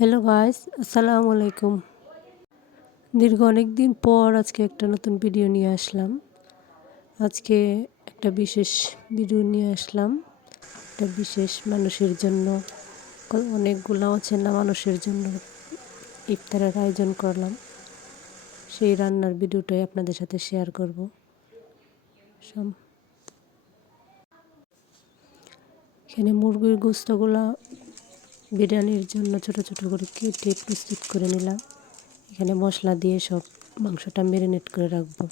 Hello guys, আসসালামু আলাইকুম। দীর্ঘ অনেক দিন পর আজকে একটা নতুন ভিডিও নিয়ে আসলাম। আজকে একটা বিশেষ ভিডিও নিয়ে আসলাম। একটা বিশেষ মানুষের জন্য, অনেকগুলো অচেনা মানুষের জন্য ইফতারের আয়োজন করলাম। সেই রান্নার ভিডিওটাই আপনাদের সাথে শেয়ার করব। এখানে মুরগির গোস্তগুলো বিরিয়ানির জন্য ছোট ছোট করে কেটে প্রস্তুত করে নিলাম। এখানে মশলা দিয়ে সব মাংসটা ম্যারিনেট করে রাখবো।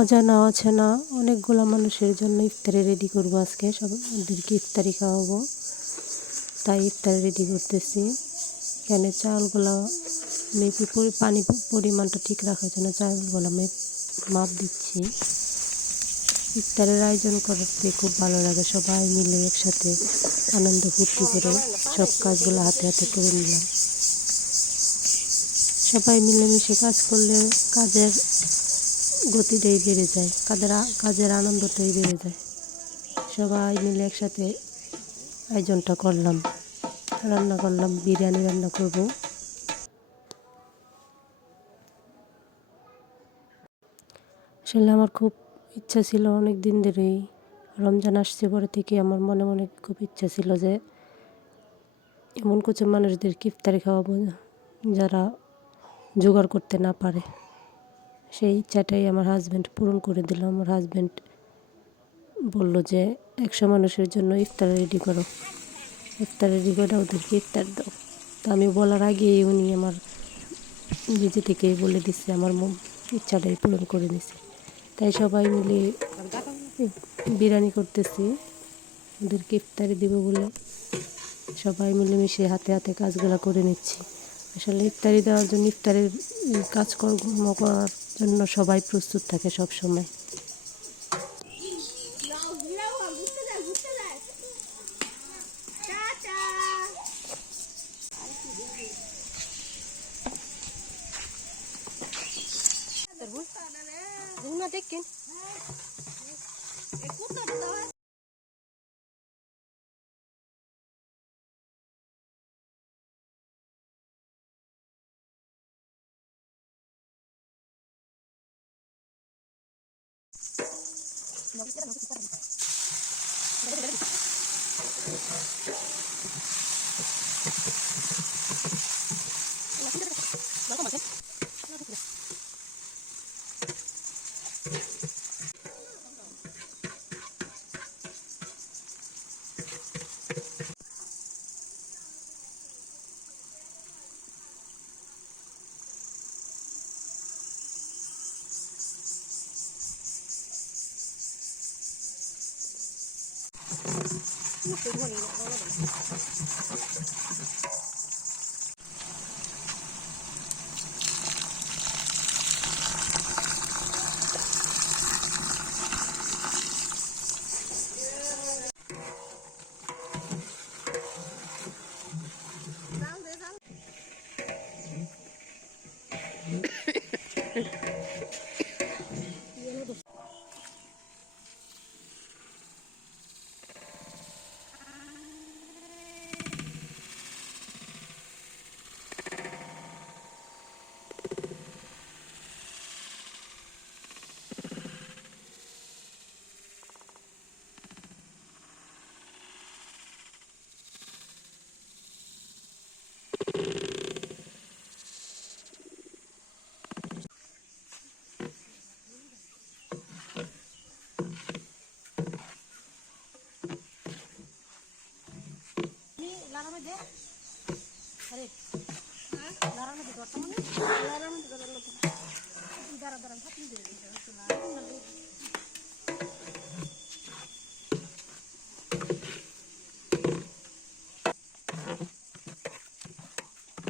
অজানা অচেনা অনেকগুলো মানুষের জন্য ইফতারি রেডি করবো। আজকে সবাইদেরকে ইফতারি খাওয়াবো, তাই ইফতারি রেডি করতেছি। এখানে চালগুলো মেপে পানি পরিমাণটা ঠিক রাখার জন্য চালগুলো মাপ দিচ্ছি। ইফতারের আয়োজন করতে খুব ভালো লাগে, সবাই মিলে একসাথে আনন্দ ফুর্তি করে সব কাজগুলো হাতে হাতে করে নিলাম। সবাই মিলেমিশে কাজ করলে কাজের গতিটাই বেড়ে যায়, কাজের আনন্দটাই বেড়ে যায়। সবাই মিলে একসাথে আয়োজনটা করলাম, রান্না করলাম, বিরিয়ানি রান্না করব। আসলে আমার খুব ইচ্ছা ছিল অনেক দিন ধরেই, রমজান আসছে পরে থেকে আমার মনে মনে খুব ইচ্ছা ছিল যে এমন কিছু মানুষদেরকে ইফতারি খাওয়াবো যারা জোগাড় করতে না পারে। সেই ইচ্ছাটাই আমার হাজব্যান্ড পূরণ করে দিল। আমার হাজব্যান্ড বলল যে 100 মানুষের জন্য ইফতার রেডি করো, ইফতার রেডি করে ওদেরকে ইফতার দাও। তা আমি বলার আগেই উনি আমার নিজে থেকেই বলে দিচ্ছে, আমার ইচ্ছাটাই পূরণ করে দিছে। তাই সবাই মিলে বিরিয়ানি করতেছি ওদেরকে ইফতারি দেব বলে। সবাই মিলেমিশে হাতে হাতে কাজগুলো করে নিচ্ছি। আসলে ইফতারি দেওয়ার জন্য, ইফতারের কাজকর্ম করার জন্য সবাই প্রস্তুত থাকে সব সময়। দেখেন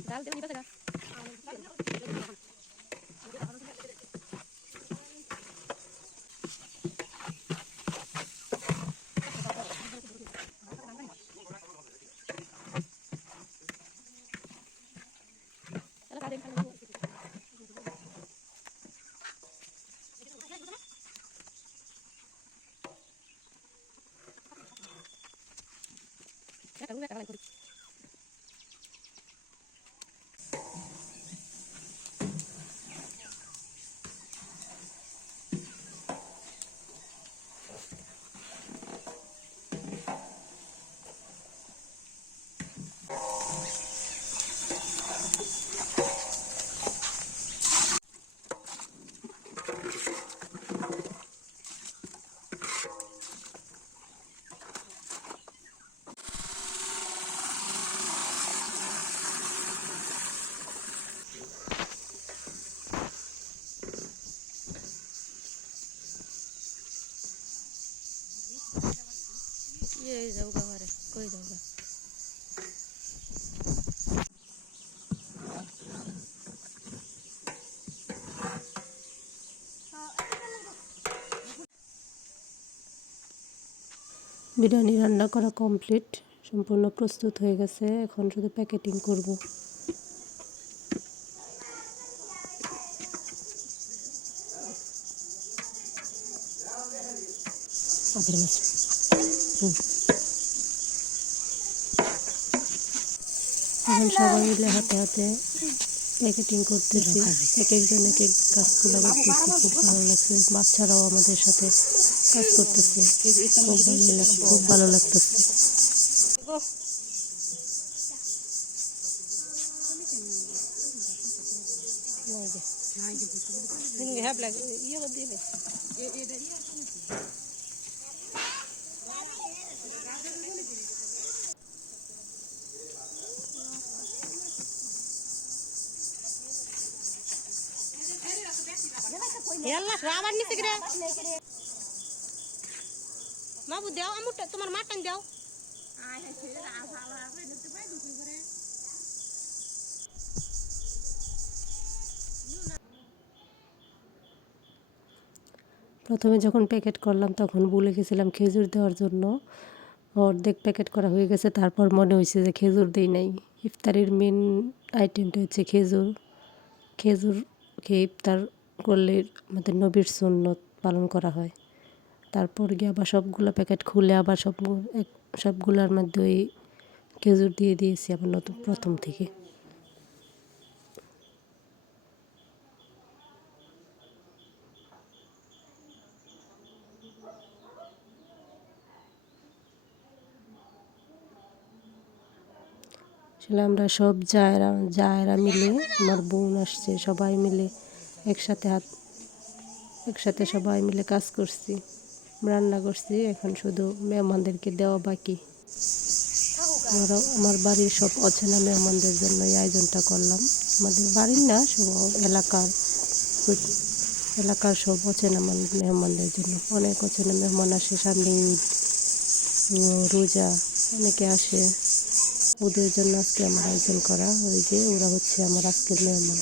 ডাল তেল দিবা ये जाऊगा हमारे कोई जाऊगा বিরিয়ানি রান্না করা কমপ্লিট, সম্পূর্ণ প্রস্তুত হয়ে গেছে। এখন শুধু প্যাকেটিং করব। এখন সবাই মিলে হাতে হাতে প্যাকেটিং করতেছি, এক একজন এক এক কাজগুলো করতেছি। খুব ভালো লাগছে, বাচ্চারাও আমাদের সাথে কাজ করতেছে, খুব ভালোই লাগছে, খুব ভালো লাগতেছে। রাবার নিচে গিয়ে বাবু দাও, আমু তোমার মাটন দাও। প্রথমে যখন প্যাকেট করলাম তখন ভুলে গেছিলাম খেজুর দেওয়ার জন্য। অর্ধেক প্যাকেট করা হয়ে গেছে, তারপর মনে হয়েছে যে খেজুর দেই নাই। ইফতারির মেন আইটেমটা হচ্ছে খেজুর। খেজুর খেয়ে ইফতার করলে আমাদের নবীর সুন্নত পালন করা হয়। তারপর গিয়ে আবার সবগুলো প্যাকেট খুলে আবার সবগুলোর মধ্যে ওই খেজুর দিয়ে দিয়েছি আবার নতুন প্রথম থেকে। আসলে আমরা সব জায়েরা মিলে, আমার বোন আসছে, সবাই মিলে একসাথে সবাই মিলে কাজ করছি, রান্না করছি। এখন শুধু মেহমানদেরকে দেওয়া বাকি। আমার বাড়ির সব অচেনা মেহমানদের জন্য এই আয়োজনটা করলাম। আমাদের বাড়ির না, সব এলাকার সব অচেনা মেহমানদের জন্য। অনেক অচেনা মেহমান আসে, সামনে ঈদ, রোজা, অনেকে আসে। ওদের জন্য আজকে আমার আয়োজন করা। ওই যে ওরা হচ্ছে আমার আজকের মেহমান।